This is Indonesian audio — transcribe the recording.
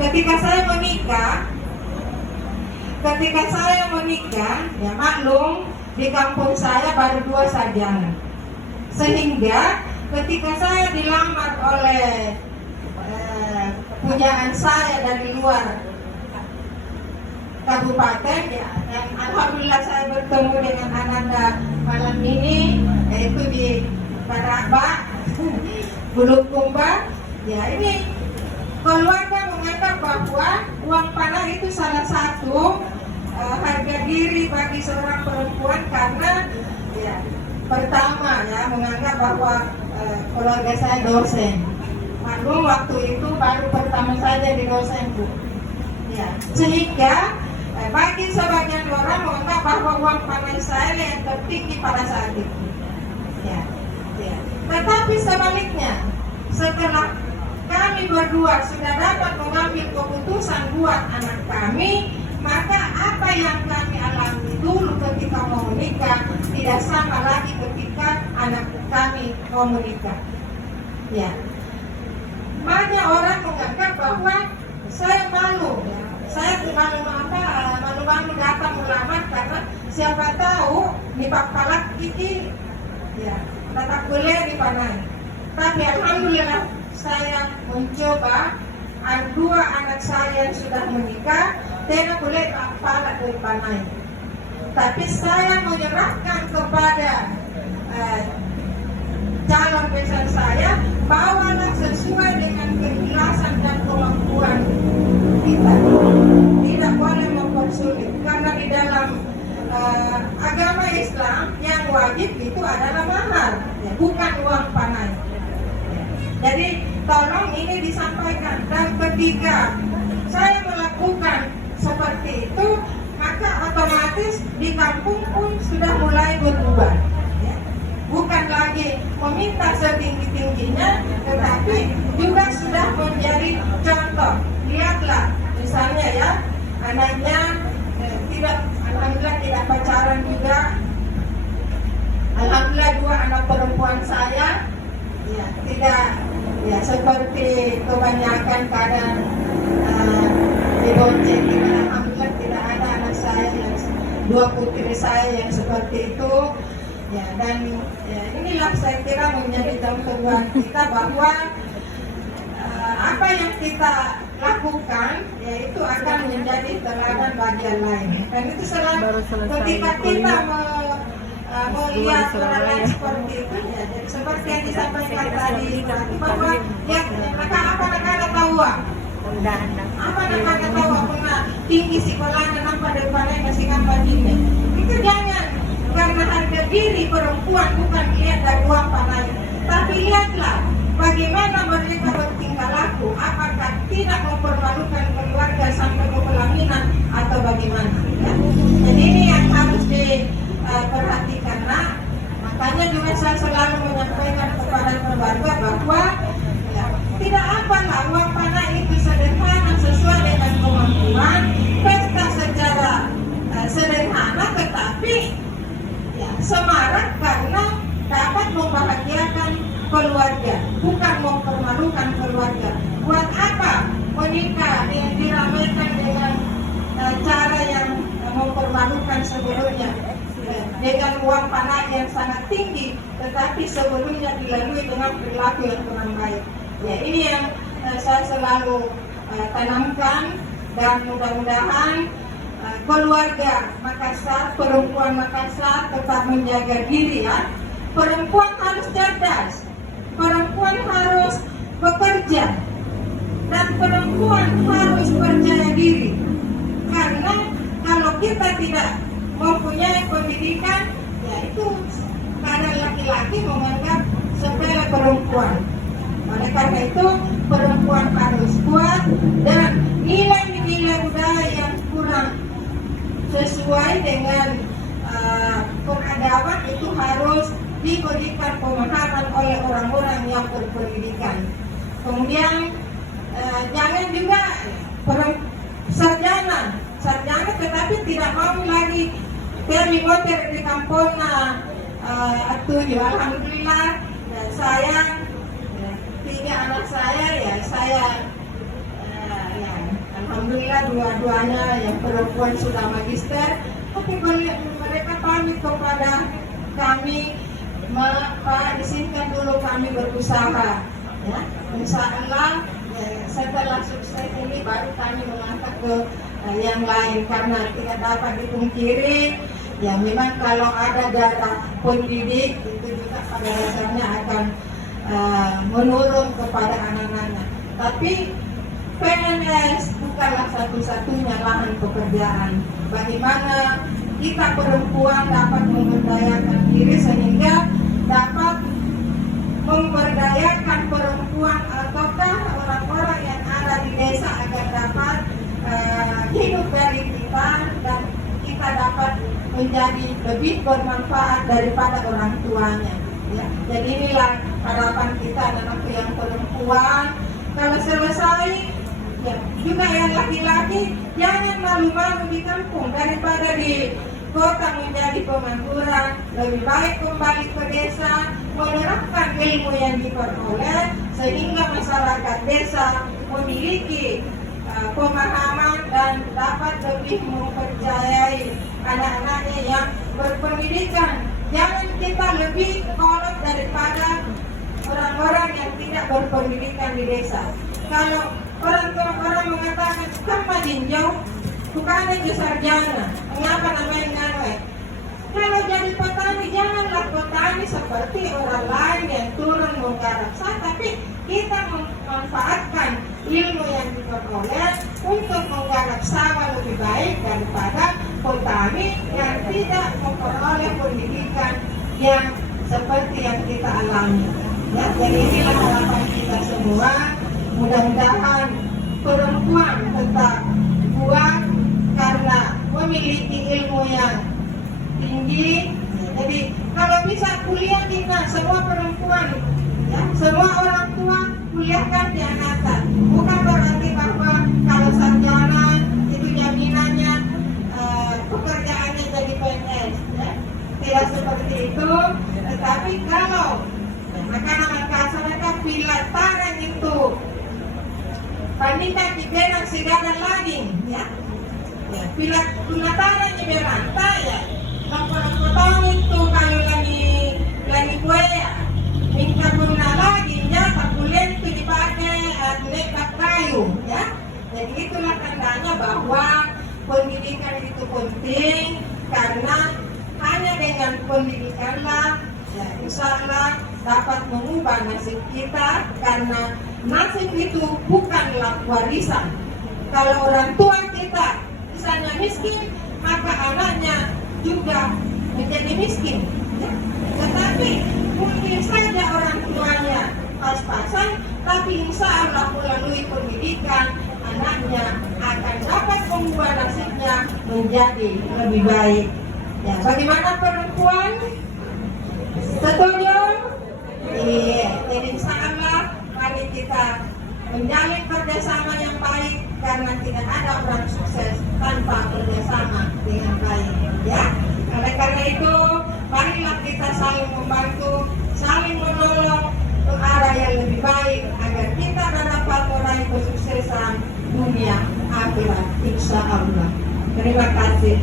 ketika saya menikah, ya maklum di kampung saya baru 2 sarjana, sehingga ketika saya dilamar oleh pujaan saya dari luar kabupaten, ya, dan alhamdulillah saya bertemu dengan Ananda malam ini, yaitu di Paraba, Bulukumba. Ya, ini keluarga menganggap bahwa uang panah itu salah satu harga diri bagi seorang perempuan, karena ya pertama ya menganggap bahwa keluarga saya dosen. Maklum waktu itu baru pertama saja di dosen, Bu. Ya, sehingga bagi sebagian orang menganggap bahwa uang panah saya yang tertinggi pada saat itu. Ya, ya. Tetapi sebaliknya, setelah kami berdua sudah dapat mengambil keputusan buat anak kami, maka apa yang kami alami dulu ketika mau menikah tidak sama lagi ketika anak kami mau menikah. Ya, banyak orang menganggap bahwa saya malu, ya. Saya malu datang melamar karena siapa tahu di Pakpalak ini ya tetap boleh dipanai. Tapi alhamdulillah saya mencoba, 2 anak saya yang sudah menikah tidak boleh Pakpalak dipanai. Tapi saya menyerahkan kepada calon besan saya, bawalah sesuai dengan keikhlasan dan kemampuan kita. Tidak boleh mempersulit, karena di dalam agama Islam yang wajib itu adalah mahar, ya, bukan uang panai. Jadi tolong ini disampaikan. Dan ketika saya melakukan seperti itu, maka otomatis di kampung pun sudah mulai berubah. Bukan lagi meminta setinggi-tingginya, tetapi juga sudah menjadi contoh. Lihatlah, misalnya ya, anaknya alhamdulillah tidak pacaran juga. Alhamdulillah 2 anak perempuan saya, ya tidak ya seperti kebanyakan kadang dibonceng. Alhamdulillah tidak ada anak saya yang 2 putri saya yang seperti itu. Ya, dan ya, inilah saya kira menjadi contoh buat kita bahwa apa yang kita lakukan yaitu akan menjadi teladan bagi yang lain. Dan itu selalu ketika kita melihat orang lain seperti itu, ya, jadi seperti yang disampaikan tadi bahwa ya maka apa nak tahu apa nak tahu pernah tinggi sekolahnya nampak depannya masih nampak ini. Itu jangan, karena harga diri perempuan bukan dilihat dari uang panai, tapi lihatlah bagaimana mereka bertingkah laku, apakah tidak mempermalukan keluarga sampai ke pelaminan atau bagaimana, ya. Jadi ini yang harus diperhatikan. Makanya juga saya selalu menyampaikan kepada keluarga bahwa ya, tidak apalah uang panai itu sederhana sesuai dengan kemampuan, pesta secara sederhana tetapi ya, semarak karena dapat membahagiakan keluarga, bukan mempermalukan keluarga. Buat apa menikah yang diramaikan dengan cara yang mempermalukan sebelumnya, dengan uang panah yang sangat tinggi, tetapi sebelumnya dilalui dengan perilaku yang kurang baik. Ya, ini yang saya selalu tanamkan, dan mudah-mudahan keluarga Makassar, perempuan Makassar tetap menjaga diri, ya. Perempuan harus cerdas, perempuan harus bekerja, dan perempuan harus percaya diri. Karena kalau kita tidak mempunyai pendidikan, yaitu karena laki-laki menganggap sepele perempuan. Oleh karena itu perempuan harus kuat, dan nilai-nilai budaya yang kurang sesuai dengan peradaban itu harus diberikan pemahaman oleh orang-orang yang berpendidikan. Kemudian jangan juga sarjana tetapi tidak mau lagi terlibat di kampungnya. Alhamdulillah saya 3 anak saya, ya saya ya alhamdulillah dua-duanya yang perempuan sudah magister, tapi mereka pamit kepada kami, Pak, izinkan dulu kami berusaha, ya, insya Allah ya, setelah sukses ini baru kami melangkah ke yang lain, karena tidak dapat dipungkiri ya memang kalau ada darah pendidik itu juga pada dasarnya akan menurun kepada anak-anak. Tapi PNS bukanlah satu-satunya lahan pekerjaan. Bagaimana kita perempuan dapat memberdayakan diri sehingga dapat memberdayakan perempuan ataukah orang-orang yang ada di desa agar dapat hidup dari kita dan kita dapat menjadi lebih bermanfaat daripada orang tuanya. Ya, jadi inilah harapan kita anak yang perempuan. Kalau selesai, ya, juga yang laki-laki jangan malu-malu di kampung daripada di kota menjadi pengangguran. Lebih baik kembali ke desa, menerapkan ilmu yang diperoleh sehingga masyarakat desa memiliki pemahaman dan dapat lebih mempercayai anak-anaknya yang berpendidikan. Jangan kita lebih kolot daripada orang-orang yang tidak berpendidikan di desa. Kalau orang mengatakan kamu jinjau, bukan itu sarjana, mengapa namanya ngawe? Kalau jadi petani, janganlah petani seperti orang lain yang turun menggarap sawah, tapi kita memanfaatkan ilmu yang diperoleh untuk menggarap sawah lebih baik daripada petani yang tidak memperoleh pendidikan yang seperti yang kita alami. Ya, jadi inilah harapan kita semua. Mudah-mudahan perempuan tetap kuat karena memiliki ilmu yang tinggi. Jadi kalau bisa kuliah kita semua perempuan, ya, semua orang tua kuliahkan di anak. Bukan berarti bahwa kalau sarjana itu jaminannya pekerjaannya jadi PNS, ya. Tidak seperti itu. Tetapi kalau akan kasarkan pilataran itu pandita kibenang segala lagi, ya. Pilataran di berantai, ya. Potong itu kalau lagi kue, minta guna lagi, ya. Pakulen itu dipakai lekat kayu, ya. Jadi itulah tandanya bahwa pendidikan itu penting karena hanya dengan pendidikanlah ya, insya Allah dapat mengubah nasib kita, karena nasib itu bukanlah warisan. Kalau orang tua kita misalnya miskin, maka anaknya juga menjadi miskin, ya. Tetapi mungkin saja orang tuanya pas-pasan, tapi insya Allah melalui pendidikan anaknya akan dapat mengubah nasibnya menjadi lebih baik. Ya, bagaimana perempuan? Setuju? Iya, jadi insya Allah mari kita menjalin kerjasama yang baik, karena tidak ada orang sukses tanpa kerjasama dengan baik. Ya, oleh karena itu marilah kita saling membantu, saling menolong ke arah yang lebih baik agar kita dapat meraih kesuksesan dunia akhirat insya Allah. Terima kasih.